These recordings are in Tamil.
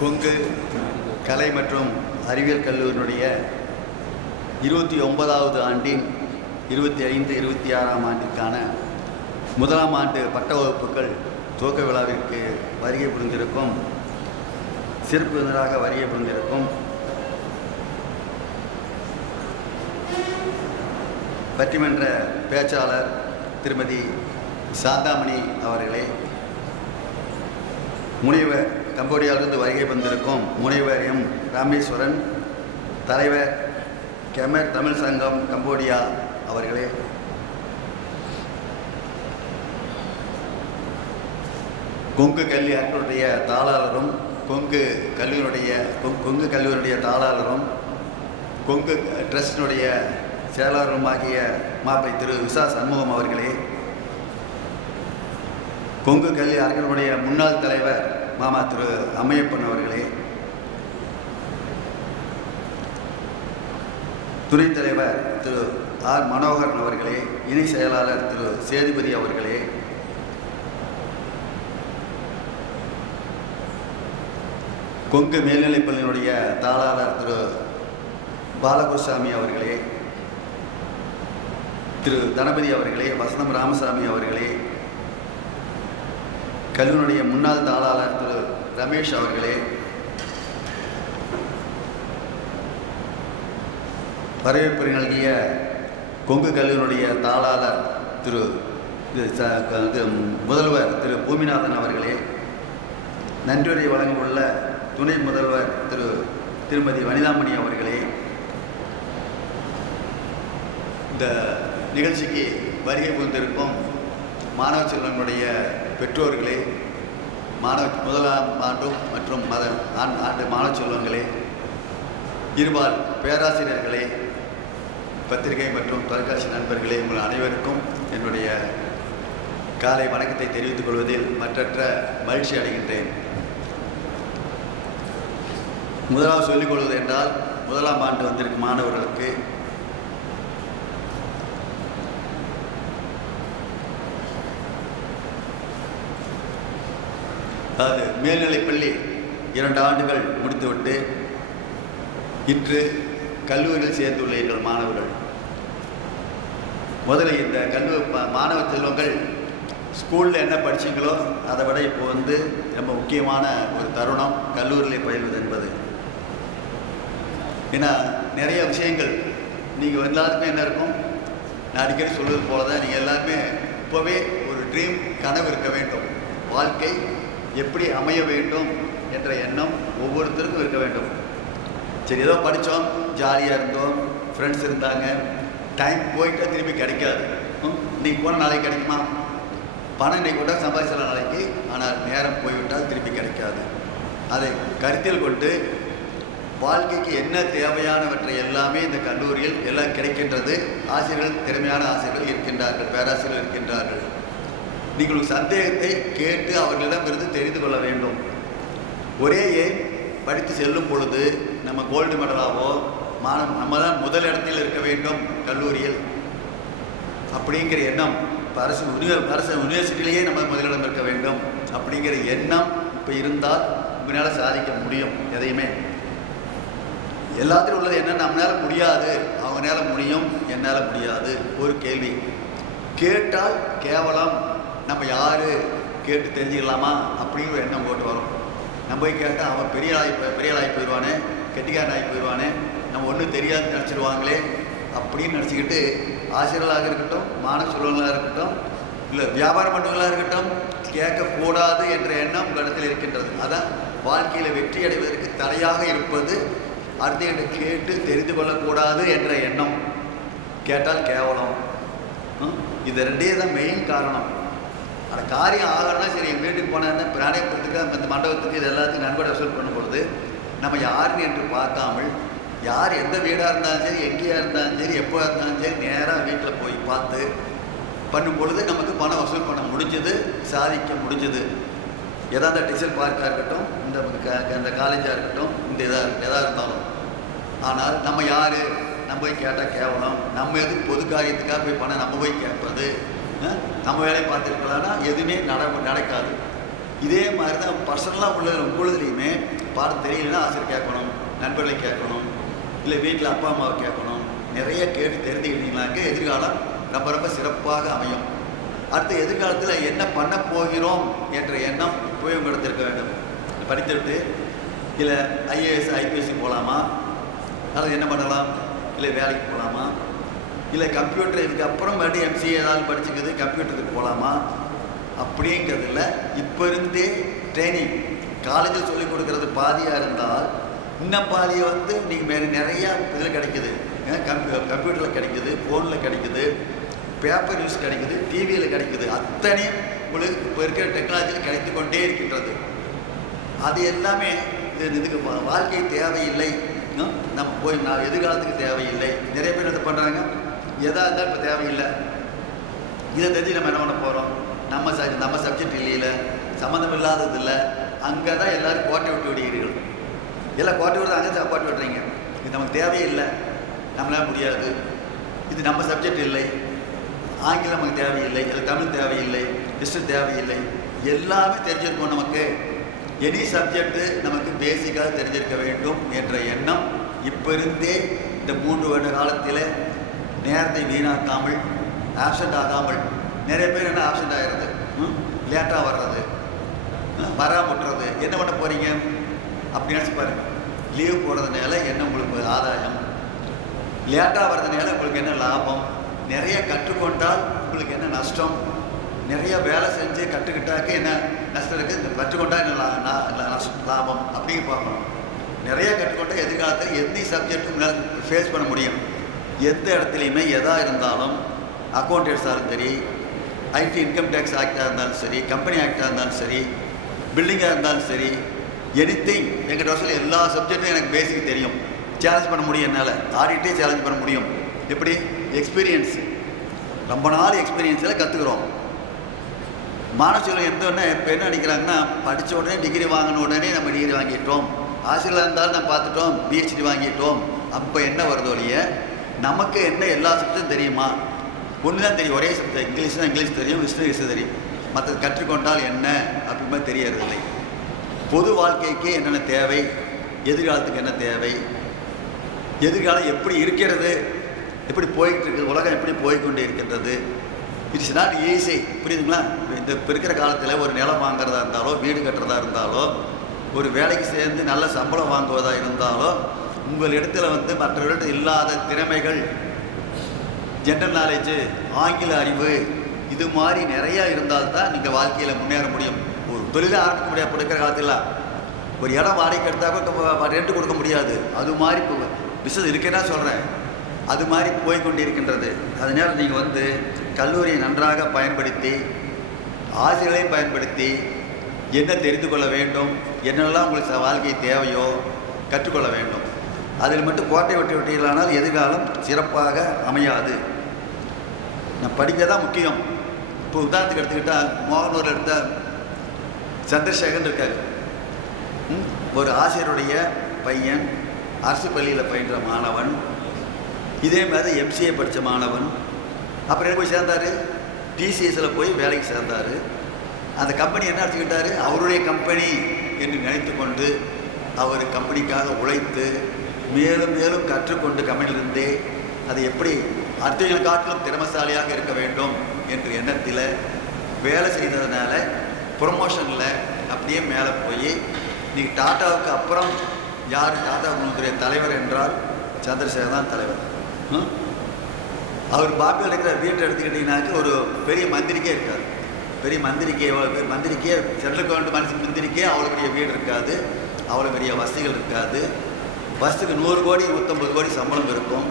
கொங்கு கலை மற்றும் அறிவியல் கல்லூரியினுடைய 29வது ஆண்டின் 25-26ஆம் ஆண்டிற்கான முதலாம் ஆண்டு பட்ட வகுப்புகள் துவக்க விழாவிற்கு வருகை புரிந்திருக்கும் சிறப்பு விருந்தினராக வருகை புரிந்திருக்கும் பட்டிமன்ற பேச்சாளர் திருமதி சாந்தாமணி அவர்களே, முனைவர் கம்போடியாவிலிருந்து வருகை வந்திருக்கும் முனைவர் எம் ராமேஸ்வரன், தலைவர் கெமர் தமிழ் சங்கம் கம்போடியா அவர்களே, கொங்கு கல்வி அறக்கட்டளையுடைய தாளாளரும் கொங்கு கல்லூரியுடைய தாளாளரும் கொங்கு ட்ரஸ்டினுடைய செயலாளருமாகிய மாப்பிள்ளை திரு விசா சண்முகம் அவர்களே, கொங்கு கல்வி அறக்கட்டளையுடைய முன்னாள் தலைவர் மாமா திரு அம்மையப்பன் அவர்களே, துணைத் தலைவர் திரு ஆர் மனோகரன் அவர்களே, இணை செயலாளர் திரு சேதுபதி அவர்களே, கொங்கு மேல்நிலைப்பள்ளியினுடைய தாளாளர் திரு பாலகுருசாமி அவர்களே, திரு தனபதி அவர்களே, வசந்தம் ராமசாமி அவர்களே, கல்லூரியுடைய முன்னாள் தாளாளர் திரு ரமேஷ் அவர்களே, வரவேற்புரை நல்கிய கொங்கு கல்லூரியுடைய தாளாளர் திரு முதல்வர் திரு பூமிநாதன் அவர்களே, நன்றியுரை வழங்க உள்ள துணை முதல்வர் திருமதி வனிதாமணி அவர்களே, இந்த நிகழ்ச்சிக்கு வருகை புரிந்திருக்கும் மாணவ செல்வனுடைய பெற்றோர்களே, முதலாம் ஆண்டு மற்றும் ஆண்டு மாணவ செல்வங்களே, இருபால் பேராசிரியர்களே, பத்திரிகை மற்றும் தொலைக்காட்சி நண்பர்களே, உங்கள் அனைவருக்கும் என்னுடைய காலை வணக்கத்தை தெரிவித்துக் கொள்வதில் மற்றற்ற மகிழ்ச்சி அடைகின்றேன். முதலாவது சொல்லிக் கொள்வது என்றால், முதலாம் ஆண்டு வந்திருக்கும் மாணவர்களுக்கு அதாவது மேல்நிலைப்பள்ளி 2 ஆண்டுகள் முடித்துவிட்டு இன்று கல்லூரியில் சேர்ந்துள்ளீர்கள் மாணவர்கள். முதல்ல இந்த மாணவ செல்வங்கள் ஸ்கூலில் என்ன படிச்சிங்களோ அதை விட இப்போ ரொம்ப முக்கியமான ஒரு தருணம் கல்லூரியில் பயில்வது என்பது. ஏன்னா நிறைய விஷயங்கள் நீங்கள் எல்லாருக்குமே என்ன இருக்கும், நான் அடிக்கடி சொல்வது போல தான், நீங்கள் எல்லாருமே இப்போவே ஒரு ட்ரீம், கனவு இருக்க வேண்டும். வாழ்க்கை எப்படி அமைய வேண்டும் என்ற எண்ணம் ஒவ்வொருத்தருக்கும் இருக்க வேண்டும். சரி, ஏதோ படித்தோம், ஜாலியாக இருந்தோம், ஃப்ரெண்ட்ஸ் இருந்தாங்க, டைம் போயிட்டால் திரும்பி கிடைக்காது. இன்றைக்கி போனால் நாளைக்கு கிடைக்குமா? பணம் இன்றைக்கி விட்டால் சம்பாதிச்சலாம் நாளைக்கு, ஆனால் நேரம் போய்விட்டால் திரும்பி கிடைக்காது. அதை கருத்தில் கொண்டு வாழ்க்கைக்கு என்ன தேவையானவற்றை எல்லாமே இந்த கல்லூரியில் எல்லாம் கிடைக்கின்றது. ஆசிரியர்கள், திறமையான ஆசிரியர்கள் இருக்கின்றார்கள், பேராசிரியர்கள் இருக்கின்றார்கள். நீங்கள் சந்தேகத்தை கேட்டு அவர்களிடமிருந்து தெரிந்து கொள்ள வேண்டும். ஒரே படித்து செல்லும் பொழுது நம்ம கோல்டு மெடலாவோ நம்ம தான் முதல் இடத்தில் இருக்க வேண்டும் கல்லூரியில் அப்படிங்கிற எண்ணம், அரசு யூனிவர்சிட்டியிலேயே நம்ம முதலிடம் இருக்க வேண்டும் அப்படிங்கிற எண்ணம் இப்போ இருந்தால் உங்களால் சாதிக்க முடியும். எதையுமே எல்லாத்திலும் உள்ளது என்ன, நம்மளால் முடியாது, அவங்களால முடியும், என்னால் முடியாது. ஒரு கேள்வி கேட்டால் கேவலம், நம்ம யார் கேட்டு தெரிஞ்சுக்கலாமா அப்படிங்கிற ஒரு எண்ணம் போட்டு வரும். நம்ம போய் கேட்டால் அவன் பெரிய ஆகி போயிடுவானே, கெட்டிக்காரன் ஆகி போயிடுவானே, நம்ம ஒன்றும் தெரியாது நினச்சிடுவாங்களே அப்படின்னு நினச்சிக்கிட்டு ஆசிரியர்களாக இருக்கட்டும், மாணவ செல்வங்களாக இருக்கட்டும், இல்லை வியாபாரம் பண்ணுறவங்களாக இருக்கட்டும், கேட்கக்கூடாது என்ற எண்ணம் உங்கள் இடத்தில் இருக்கின்றது. அதான் வாழ்க்கையில் வெற்றி அடைவதற்கு தடையாக இருப்பது. அடுத்த கேட்டு தெரிந்து கொள்ளக்கூடாது என்ற எண்ணம். கேட்டால் கேவலம். இது ரெண்டே தான் மெயின் காரணம். அந்த காரியம் ஆகணும்னா சரி, எங்கள் வீட்டுக்கு போனால் பிராணியத்துக்கு அந்த மண்டபத்துக்கு இது எல்லாத்தையும் நண்பரை வசூல் பண்ணும் பொழுது நம்ம யாருன்னு என்று பார்க்காமல், யார் எந்த வீடாக இருந்தாலும் சரி, எங்கேயா இருந்தாலும் சரி, எப்போ இருந்தாலும் சரி, நேராக வீட்டில் போய் பார்த்து பண்ணும் பொழுது நமக்கு பணம் வசூல் பண்ண முடிஞ்சது, சாதிக்க முடிஞ்சது. எதாவது டீச்சர் பார்க்காக இருக்கட்டும், இந்த காலேஜாக இருக்கட்டும், இந்த எதாக இருந்தாலும். ஆனால் நம்ம யார், நம்ம போய் கேட்டால் கேவலம். நம்ம எதுக்கு பொது காரியத்துக்காக போய் பணம் நம்ம போய் கேட்பது, நம்ம வேலையை பார்த்துருக்கலாம்னா எதுவுமே நடக்காது. இதே மாதிரி தான் பர்சனலாக உள்ள உங்களுதுலேயுமே பாடம் தெரியலன்னா ஆசிரியர் கேட்கணும், நண்பர்களை கேட்கணும், இல்லை வீட்டில் அப்பா அம்மாவை கேட்கணும். நிறைய கேட்டு தெரிஞ்சுக்கிட்டீங்கன்னாக்க எதிர்காலம் ரொம்ப ரொம்ப சிறப்பாக அமையும். அடுத்த எதிர்காலத்தில் என்ன பண்ண போகிறோம் என்ற எண்ணம் இப்போவே உங்களுக்கு இருக்க வேண்டும். படித்துவிட்டு இல்லை ஐஏஎஸ் ஐபிஎஸ்சி போகலாமா, அல்லது என்ன பண்ணலாம், இல்லை வேலைக்கு போகலாமா, இல்லை கம்ப்யூட்டர் இதுக்கப்புறம் மறுபடியும் எம்சிஏ ஏதாவது படிச்சுக்குது கம்ப்யூட்டருக்கு போகலாமா அப்படிங்கிறதுல இப்போ இருந்தே ட்ரைனிங் காலேஜில் சொல்லிக் கொடுக்கறது பாதியாக இருந்தால் இன்னும் பாதியை வந்து நீங்கள் நிறையா இதில் கிடைக்குது. கம்ப்யூட்டரில் கிடைக்குது, ஃபோனில் கிடைக்குது, பேப்பர் நியூஸ் கிடைக்குது, டிவியில் கிடைக்குது. அத்தனையும் உங்களுக்கு இப்போ இருக்கிற டெக்னாலஜியில் கிடைத்து கொண்டே இருக்கின்றது. அது எல்லாமே இதுக்கு வாழ்க்கை தேவையில்லை, நம்ம போய் நான் எதிர்காலத்துக்கு தேவையில்லை. நிறைய பேர் என்ன பண்ணுறாங்க, எதாக இருந்தால் இப்போ தேவையில்லை, இதை தெரிஞ்சு நம்ம என்ன பண்ண போகிறோம், நம்ம சப்ஜெக்ட் இல்லையில சம்மந்தம் இல்லாதது இல்லை, அங்கே தான் எல்லோரும் கோட்டை விட்டு விடுகிறீர்கள். எல்லாம் கோட்டை விட்டு அங்கே கோட்டை விட்டுறீங்க. இது நமக்கு தேவையில்லை, நம்மளால் முடியாது, இது நம்ம சப்ஜெக்ட் இல்லை, ஆங்கிலம் நமக்கு தேவையில்லை, இல்லை தமிழ் தேவையில்லை, ஹிஸ்ட்ரி தேவையில்லை, எல்லாமே தெரிஞ்சிருக்கோம். நமக்கு எனி சப்ஜெக்டு நமக்கு பேசிக்காக தெரிஞ்சிருக்க வேண்டும் என்ற எண்ணம் இப்போ இருந்தே இந்த 3 வருட காலத்தில் நேரத்தை வீணாக்காமல் ஆப்சண்ட் ஆகாமல், நிறைய பேர் என்ன ஆப்சண்ட் ஆகிறது, லேட்டாக வர்றது, வராமட்டுறது, என்ன பண்ண போகிறீங்க அப்படி நினச்சி பாருங்க. லீவ் போடுறதுனால என்ன உங்களுக்கு ஆதாயம், லேட்டாக வர்றதுனால உங்களுக்கு என்ன லாபம், நிறைய கற்றுக்கொண்டால் உங்களுக்கு என்ன நஷ்டம், நிறைய வேலை செஞ்சு கற்றுக்கிட்டாக்க என்ன நஷ்டம் இருக்குது, இந்த கற்றுக்கொண்டா என்ன லாபம் அப்படிங்க பார்க்கணும். நிறைய கற்றுக்கொண்டால் எதிர்காலத்தில் எந்த சப்ஜெக்டும் ஃபேஸ் பண்ண முடியும். எந்த இடத்துலையுமே எதாக இருந்தாலும் அக்கௌண்டன்ஸாக இருந்தாலும் சரி, ஐடி இன்கம் டேக்ஸ் ஆக்டாக இருந்தாலும் சரி, கம்பெனி ஆக்டாக இருந்தாலும் சரி, பில்டிங்காக இருந்தாலும் சரி, எனிதிங் எங்கள் ட்ரெஸ்ஸில் எல்லா சப்ஜெக்டும் எனக்கு பேசிக் தெரியும், சேலஞ்ச் பண்ண முடியும். என்னால் ஆடிட்டே சேலஞ்ச் பண்ண முடியும். எப்படி எக்ஸ்பீரியன்ஸ், ரொம்ப நாள் எக்ஸ்பீரியன்ஸில் கற்றுக்குறோம். மாணவர்கள் இப்போ என்ன நினைக்கிறாங்கன்னா, படித்த உடனே டிகிரி வாங்கின உடனே நம்ம டிகிரி வாங்கிட்டோம், ஆசிரியராக இருந்தாலும் நம்ம பார்த்துட்டோம், பிஹெச்டி வாங்கிட்டோம். அப்போ என்ன வருதோ இல்லையே, நமக்கு என்ன எல்லா சப்ஜெக்டும் தெரியுமா, ஒன்று தான் தெரியும், ஒரே சப்ஜெக்ட் இங்கிலீஷ் தான் இங்கிலீஷ் தெரியும், ஹிஸ்ட்ரி தெரியும், மற்றது கற்றுக்கொண்டால் என்ன அப்படிமா தெரியறதில்லை. பொது வாழ்க்கைக்கு என்னென்ன தேவை, எதிர்காலத்துக்கு என்ன தேவை, எதிர்காலம் எப்படி இருக்கிறது, எப்படி போய்கிட்டு இருக்குது, உலகம் எப்படி போய்கொண்டு இருக்கின்றது, இட்ஸ் நாட் ஈஸி. புரியுதுங்களா? இந்த இப்போ இருக்கிற காலத்தில் ஒரு நிலம் வாங்குறதா இருந்தாலோ, வீடு கட்டுறதா இருந்தாலோ, ஒரு வேலைக்கு சேர்ந்து நல்ல சம்பளம் வாங்குவதாக இருந்தாலோ, உங்கள் இடத்துல வந்து மற்றவர்களிடம் இல்லாத திறமைகள், ஜென்ரல் நாலேஜு, ஆங்கில அறிவு, இது மாதிரி நிறையா இருந்தால்தான் நீங்கள் வாழ்க்கையில் முன்னேற முடியும். ஒரு தொழிலை ஆரம்பிக்க முடியாது. இப்போ இருக்கிற காலத்தில் ஒரு இடம் வாடகைக்கு எடுத்தாக்க ரெண்ட் கொடுக்க முடியாது. அது மாதிரி இப்போ பிஸ்னஸ் இருக்கேன்னா சொல்கிறேன், அது மாதிரி போய்கொண்டு இருக்கின்றது. அதனால் நீங்கள் வந்து கல்லூரியை நன்றாக பயன்படுத்தி, ஆசிரியர்களையும் பயன்படுத்தி என்ன தெரிந்து கொள்ள வேண்டும், என்னெல்லாம் உங்களுக்கு வாழ்க்கை தேவையோ கற்றுக்கொள்ள வேண்டும். அதில் மட்டும் கோட்டை விட்டு விட்டீர்களானால் எதிர்காலம் சிறப்பாக அமையாது. நான் படிக்க தான் முக்கியம். இப்போ உதாரணத்துக்கு எடுத்துக்கிட்டால், மோகனூரில் எடுத்த சந்திரசேகரன் இருக்கார். ஒரு ஆசிரியருடைய பையன், அரசு பள்ளியில் பயின்ற மாணவன், இதே மாதிரி எம்சிஏ படித்த மாணவன். அப்புறம் என்ன போய் சேர்ந்தார், டிசிஎஸில் போய் வேலைக்கு சேர்ந்தார். அந்த கம்பெனி என்ன எடுத்துக்கிட்டார், அவருடைய கம்பெனி என்று நினைத்து கொண்டு அவர் கம்பெனிக்காக உழைத்து மேலும் மேலும் கற்றுக்கொண்டு கம்பெனியிலிருந்தே அது எப்படி அடுத்தவர்கள் காட்டிலும் திறமசாலியாக இருக்க வேண்டும் என்ற எண்ணத்தில் வேலை செய்ததுனால ப்ரொமோஷனில் அப்படியே மேலே போய் இன்றைக்கி டாட்டாவுக்கு அப்புறம் யார் டாடா குழுமத்துடைய தலைவர் என்றால் சந்திரசேகர் தான் தலைவர். அவர் பாப்பியில் இருக்கிற வீட்டை எடுத்துக்கிட்டிங்கனாக்க ஒரு பெரிய மந்திரிக்கே இருக்காது. பெரிய மந்திரிக்கே எவ்வளோ பேர் மந்திரிக்கே, சென்ட்ரல் கவர்மெண்ட் மந்திரிக்கே அவ்வளோ பெரிய வீடு இருக்காது, அவ்வளோ பெரிய வசதிகள் இருக்காது. வருஷத்துக்கு 100 கோடி 150 கோடி சம்பளம் இருக்கும்.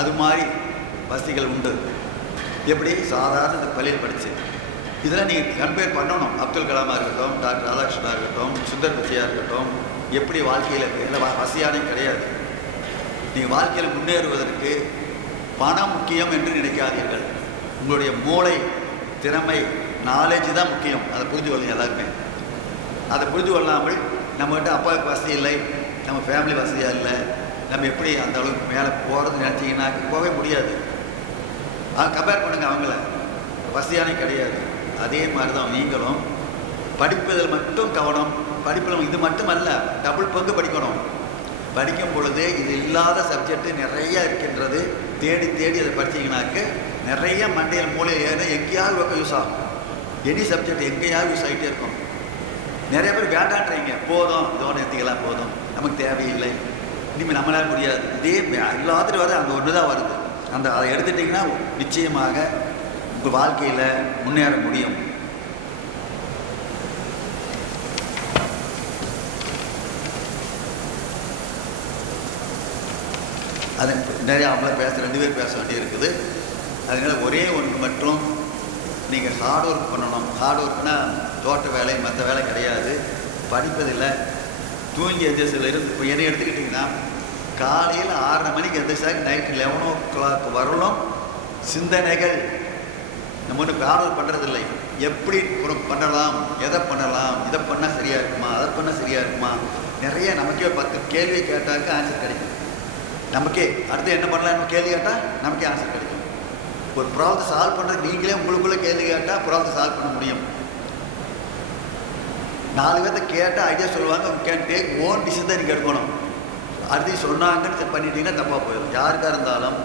அது மாதிரி வசதிகள் உண்டு. எப்படி சாதாரண இந்த பள்ளியில் படித்து இதெல்லாம் நீங்கள் கம்பேர் பண்ணணும். அப்துல் கலாமாக இருக்கட்டும், டாக்டர் ராதாகிருஷ்ணனாக இருக்கட்டும், சுந்தர் பிச்சையாக இருக்கட்டும், எப்படி வாழ்க்கையில் எல்லாம் வசதியானே கிடையாது. நீங்கள் வாழ்க்கையில் முன்னேறுவதற்கு பணம் முக்கியம் என்று நினைக்காதீர்கள். உங்களுடைய மூளை, திறமை, நாலேஜ் தான் முக்கியம். அதை புரிஞ்சு கொள்ளுங்க எல்லாருமே. அதை புரிஞ்சு கொள்ளாமல் நம்மகிட்ட அப்பாவுக்கு வசதி இல்லை, நம்ம ஃபேமிலி வசதியாக இல்லை, நம்ம எப்படி அந்த அளவுக்கு மேலே போகிறதுன்னு நினச்சிங்கன்னா போகவே முடியாது. கம்பேர் பண்ணுங்கள், அவங்கள வசதியானே கிடையாது. அதே மாதிரி தான் நீங்களும் படிப்பதில் மட்டும் கவனம். படிப்பில் இது மட்டும் அல்ல, டபுள் பங்கு படிக்கணும். படிக்கும் பொழுது இது இல்லாத சப்ஜெக்டு நிறைய இருக்கின்றது. தேடி தேடி அதை படித்தீங்கன்னாக்க நிறைய மண்டையில் மூலையில் ஏன்னா எங்கேயாவது யூஸ் ஆகும். எனி சப்ஜெக்ட் எங்கேயாவது யூஸ் ஆகிட்டே இருக்கும். நிறைய பேர் வேண்டான்றீங்க, போதும் இதோட நிறுத்திக்கலாம், போதும் நமக்கு தேவையில்லை, இனிமேல் நம்மளால் முடியாது. இதே எல்லாத்துட்டும் வர அந்த ஒன்று தான் வருது. அதை எடுத்துட்டிங்கன்னா நிச்சயமாக உங்கள் வாழ்க்கையில் முன்னேற முடியும். அது நிறைய அவங்கள ரெண்டு பேர் பேச வேண்டிய இருக்குது. அதனால் ஒரே ஒன்று மட்டும் நீங்கள் ஹார்ட் ஒர்க் பண்ணணும். ஹார்ட் ஒர்க்னால் தோட்ட வேலை மற்ற வேலை கிடையாது. படிப்பதில்லை, தூங்கி எந்திரிச்சிலிருந்து இப்போ என்ன எடுத்துக்கிட்டிங்கன்னா காலையில் 6:30 மணிக்கு எந்திரிச்சாக்க நைட்டு 11 o'clock வரலும் சிந்தனைகள். நம்ம ஒன்றும் ஹார்ட் ஒர்க் பண்ணுறதில்லை. எப்படி பண்ணலாம், எதை பண்ணலாம், இதை பண்ணால் சரியாக இருக்குமா, அதை பண்ணால் சரியாக இருக்குமா, நிறைய நமக்கே 10 கேள்வி கேட்டாக்க ஆன்சர் கிடைக்கும். நமக்கே அடுத்து என்ன பண்ணலாம் கேள்வி கேட்டால் நமக்கே ஆன்சர் கிடைக்கும். ஒரு ப்ராப்ளத்தை சால்வ் பண்ணுறதுக்கு நீங்களே உங்களுக்குள்ளே கேள்வி கேட்டால் ப்ராப்ளத்தை சால்வ் பண்ண முடியும். 4 பேர்த்த கேட்டால் ஐடியா சொல்லுவாங்க. கேன் டேக் ஓன் டிசிஷன் தான் நீங்கள் எடுக்கணும். அடுத்து சொன்னாங்கன்னு பண்ணிட்டீங்கன்னா தப்பாக போயிடும். யாருக்காக இருந்தாலும்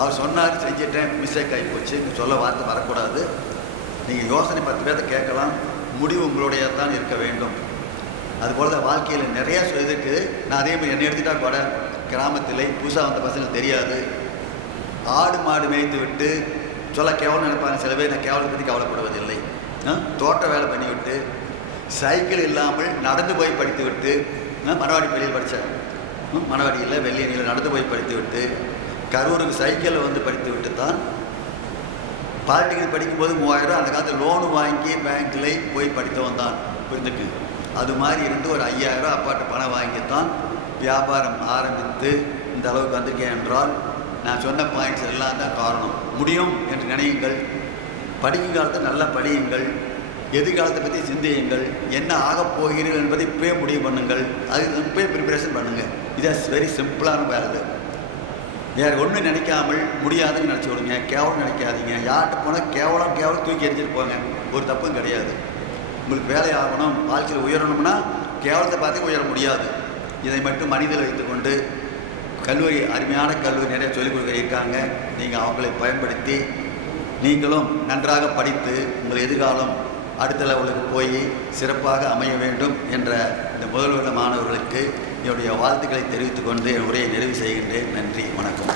அவர் சொன்னார் செஞ்சுட்டேன், மிஸ்டேக் ஆகி போச்சு, சொல்ல வார்த்தை வரக்கூடாது. நீங்கள் யோசனை 10 பேர்த்த கேட்கலாம், முடிவு உங்களுடைய தான் இருக்க வேண்டும். அதுபோல் தான் வாழ்க்கையில் நிறையா இதுக்கு நான் அதே மாதிரி என்னை எடுத்துகிட்டா கூட கிராமத்தில் புதுசாக வந்த பசங்க தெரியாது, ஆடு மாடு மேய்த்து விட்டு சொல்ல கேவலம் நினைப்பாங்க சில பேர். நான் கேவலத்தை பற்றி கவலைப்படுவதில்லை. தோட்ட வேலை பண்ணிவிட்டு சைக்கிள் இல்லாமல் நடந்து போய் படித்து விட்டு மணவாடி பள்ளியில் படித்தேன். மணவாடியில் வெள்ளியணியில் நடந்து போய் படித்து விட்டு கரூருக்கு சைக்கிளில் வந்து படித்து விட்டு தான் பாலிடெக்னிக் படிக்கும்போது 3000 அந்த காலத்தில் லோனு வாங்கி பேங்க்கில் போய் படித்தவன் தான். புரிஞ்சுக்கு அது மாதிரி இருந்து ஒரு 5000 அப்பாட்ட பணம் வாங்கித்தான் வியாபாரம் ஆரம்பித்து இந்த அளவுக்கு வந்திருக்கேன் என்றால் நான் சொன்ன பாயிண்ட்ஸ் எல்லாம் தான் காரணம். முடியும் என்று நினையுங்கள். படிக்கும் காலத்தை நல்லா படியுங்கள். எதிர்காலத்தை பற்றி சிந்தியுங்கள். என்ன ஆகப் போகிறீர்கள் என்பதை இப்போயே முடிவு பண்ணுங்கள். அதுக்கு இப்போயே ப்ரிப்பரேஷன் பண்ணுங்கள். இதான் வெரி சிம்பிளான வேலை. வேறு ஒன்றும் நினைக்காமல் முடியாதுன்னு நினச்சி விடுங்க. கேவலம் நினைக்காதீங்க. யார்கிட்ட போனால் கேவலம் தூக்கி எரிஞ்சிட்டு போங்க. ஒரு தப்பும் கிடையாது. உங்களுக்கு வேலை ஆகணும், வாழ்க்கையில் உயரணும்னா கேவலத்தை பார்த்தே உயர முடியாது. இதை மட்டும் மனிதர்கள் வைத்துக்கொண்டு கல்லூரி, அருமையான கல்லூரி நிறைய சொல்லிக் கொடுக்குறாங்க. நீங்கள் அவங்களை பயன்படுத்தி நீங்களும் நன்றாக படித்து உங்கள் எதிர்காலம் அடுத்த லெவலுக்கு போய் சிறப்பாக அமைய வேண்டும் என்ற இந்த முதல் வருட மாணவர்களுக்கு என்னுடைய வாழ்த்துக்களை தெரிவித்துக்கொண்டு என் உரையை நிறைவு செய்கின்றேன். நன்றி, வணக்கம்.